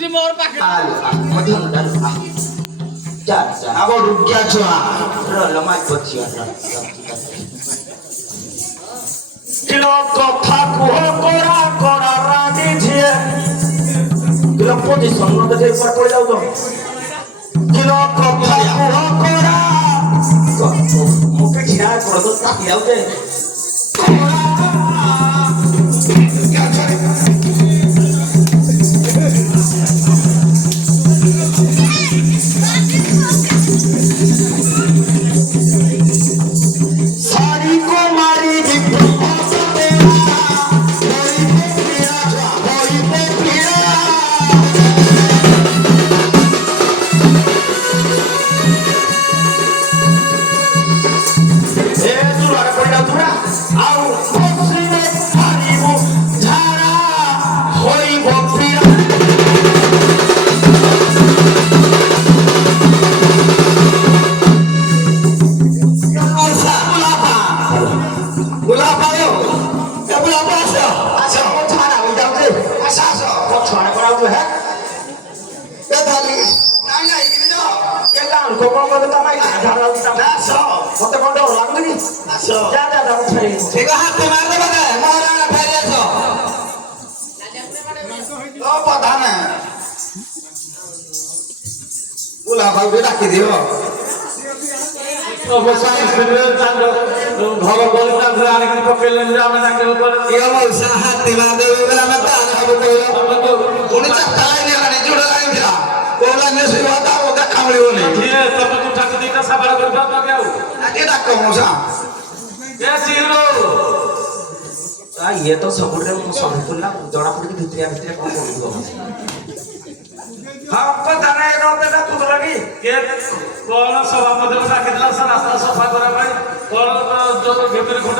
तुझी मोर पाकिट मधून अब रुकिया छुआ लमाज बचिया किलो कथा कुह कोरा कोरा रानी झिए किलो पोजीशन न देखे ऊपर पड़ जाओ तो किलो कथा कुह कोरा मुके खिया पड़ तो ताक जाओ दे क्या साड़ी को मारी ये तो सबुरे सबुला जड़ा पड़ के भितरिया भितरिया कौन बोल दो हम पता नहीं रोते ना तू लगी के कौन सभा मध्ये राखितला सर रास्ता सफा करा भाई कौन जो भीतर खोटा